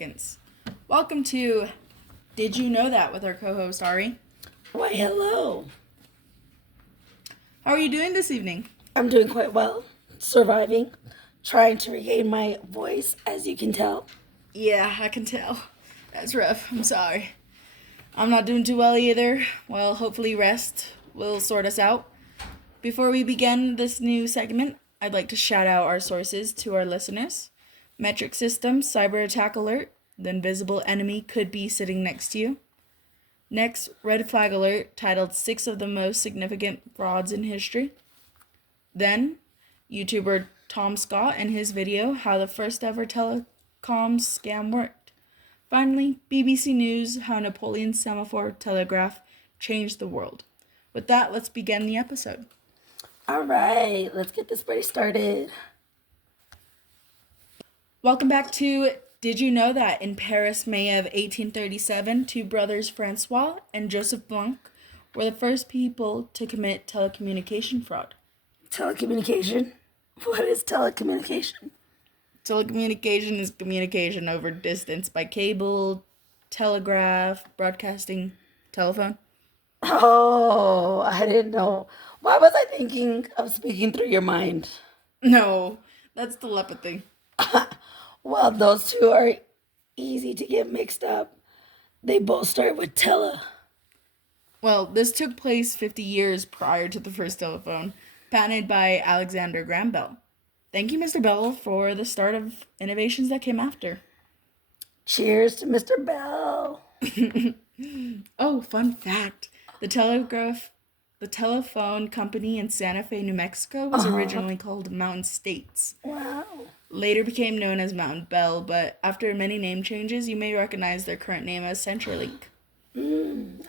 seconds. Welcome to Did You Know That with our co-host Ari. Why, hello. How are you doing this evening? I'm doing quite well. Surviving. Trying to regain my voice, as you can tell. Yeah, I can tell. That's rough. I'm sorry. I'm not doing too well either. Well, hopefully rest will sort us out. Before we begin this new segment, I'd like to shout out our sources to our listeners. Metric Systems, Cyber Attack Alert, the invisible enemy could be sitting next to you. Next, Red Flag Alert, titled 6 of the Most Significant Frauds in History. Then, YouTuber Tom Scott and his video, How the First Ever Telecom Scam Worked. Finally, BBC News, How Napoleon's Semaphore Telegraph Changed the World. With that, let's begin the episode. All right, let's get this party started. Welcome back to Did You Know That in Paris, May of 1837, two brothers Francois and Joseph Blanc were the first people to commit telecommunication fraud. Telecommunication? What is telecommunication? Telecommunication is communication over distance by cable, telegraph, broadcasting, telephone. Oh, I didn't know. Why was I thinking of speaking through your mind? No, that's telepathy. Well, those two are easy to get mixed up. They both start with tele. Well, this took place 50 years prior to the first telephone, patented by Alexander Graham Bell. Thank you, Mr. Bell, for the start of innovations that came after. Cheers to Mr. Bell. Oh, fun fact. The telephone company in Santa Fe, New Mexico was originally called Mountain States. Wow. Later became known as Mountain Bell, but after many name changes, you may recognize their current name as CenturyLink.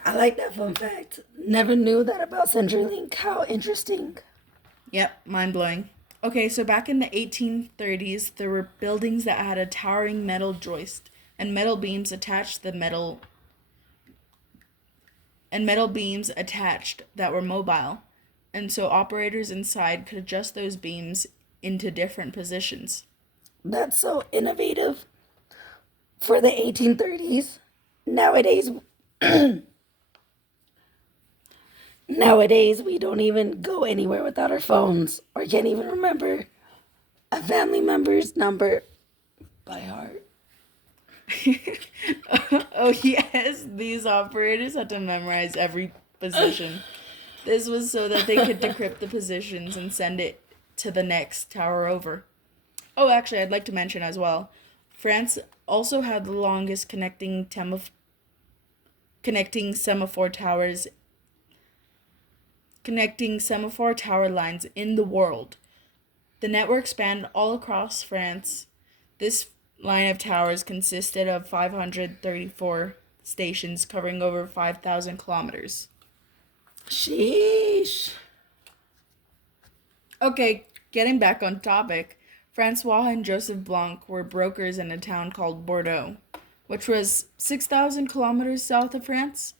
I like that fun fact. Never knew that about CenturyLink. How interesting. Yep, mind-blowing. Okay, so back in the 1830s, there were buildings that had a towering metal joist and metal beams attached that were mobile. And so operators inside could adjust those beams into different positions. That's so innovative for the 1830s. Nowadays, we don't even go anywhere without our phones or can't even remember a family member's number by heart. Oh, yes, these operators had to memorize every position. This was so that they could decrypt the positions and send it to the next tower over. Oh, actually, I'd like to mention as well, France also had the longest connecting semaphore tower lines in the world. The network spanned all across France. This line of towers consisted of 534 stations covering over 5,000 kilometers. Sheesh. Okay, getting back on topic, Francois and Joseph Blanc were brokers in a town called Bordeaux, which was 6,000 kilometers south of France.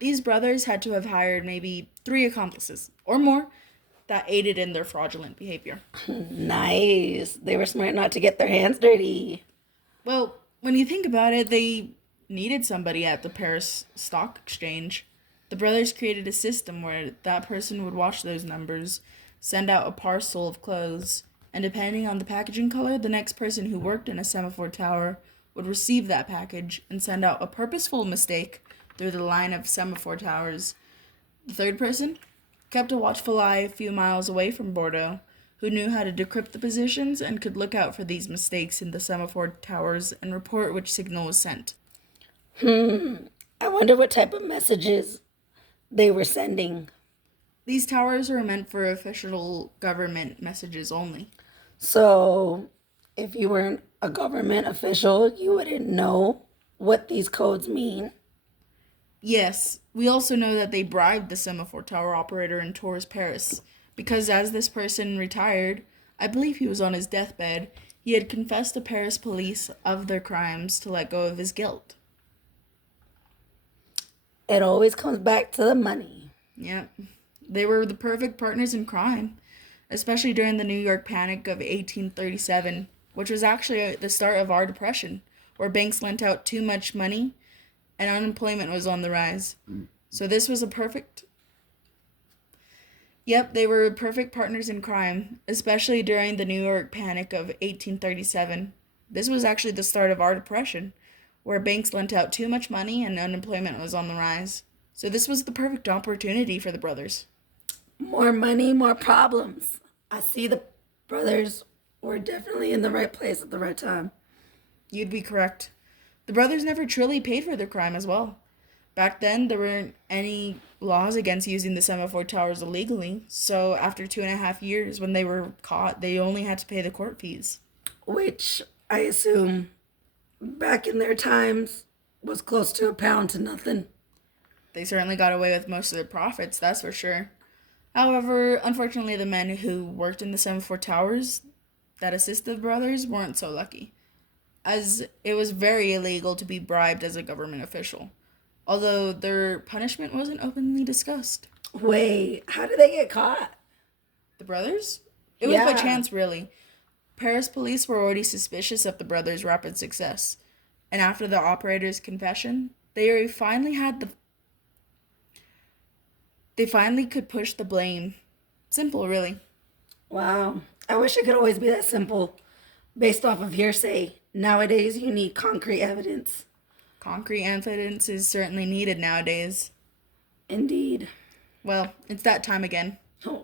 These brothers had to have hired maybe 3 accomplices, or more, that aided in their fraudulent behavior. Nice. They were smart not to get their hands dirty. Well, when you think about it, they needed somebody at the Paris Stock Exchange. The brothers created a system where that person would watch those numbers, send out a parcel of clothes, and depending on the packaging color, the next person who worked in a semaphore tower would receive that package and send out a purposeful mistake through the line of semaphore towers. The third person kept a watchful eye a few miles away from Bordeaux, who knew how to decrypt the positions and could look out for these mistakes in the semaphore towers and report which signal was sent. I wonder what type of messages they were sending. These towers were meant for official government messages only. So, if you weren't a government official, you wouldn't know what these codes mean. Yes, we also know that they bribed the semaphore tower operator in Tours, Paris, because as this person retired, I believe he was on his deathbed, he had confessed to Paris police of their crimes to let go of his guilt. It always comes back to the money. Yep. They were the perfect partners in crime, especially during the New York Panic of 1837, which was actually the start of our Depression, where banks lent out too much money and unemployment was on the rise. So this was a perfect. Yep, they were perfect partners in crime, especially during the New York Panic of 1837. This was actually the start of our depression, where banks lent out too much money and unemployment was on the rise. So this was the perfect opportunity for the brothers. More money, more problems. I see the brothers were definitely in the right place at the right time. You'd be correct. The brothers never truly paid for their crime as well. Back then, there weren't any laws against using the semaphore towers illegally, so after 2.5 years, when they were caught, they only had to pay the court fees. Which I assume back in their times was close to a pound to nothing. They certainly got away with most of their profits, that's for sure. However, unfortunately, the men who worked in the semaphore towers that assisted the brothers weren't so lucky, as it was very illegal to be bribed as a government official, although their punishment wasn't openly discussed. Wait, how did they get caught? The brothers? It was by Yeah. chance, really. Paris police were already suspicious of the brothers' rapid success, and after the operator's confession, they finally could push the blame. Simple, really. Wow. I wish it could always be that simple. Based off of hearsay. Nowadays, you need concrete evidence. Concrete evidence is certainly needed nowadays. Indeed. Well, it's that time again.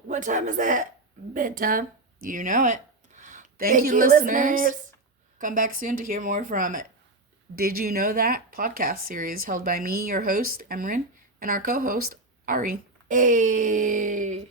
What time is that? Bedtime? You know it. Thank Thank you, you, listeners. Come back soon to hear more from Did You Know That podcast series held by me, your host, Emran, and our co-host, Ari. Hey.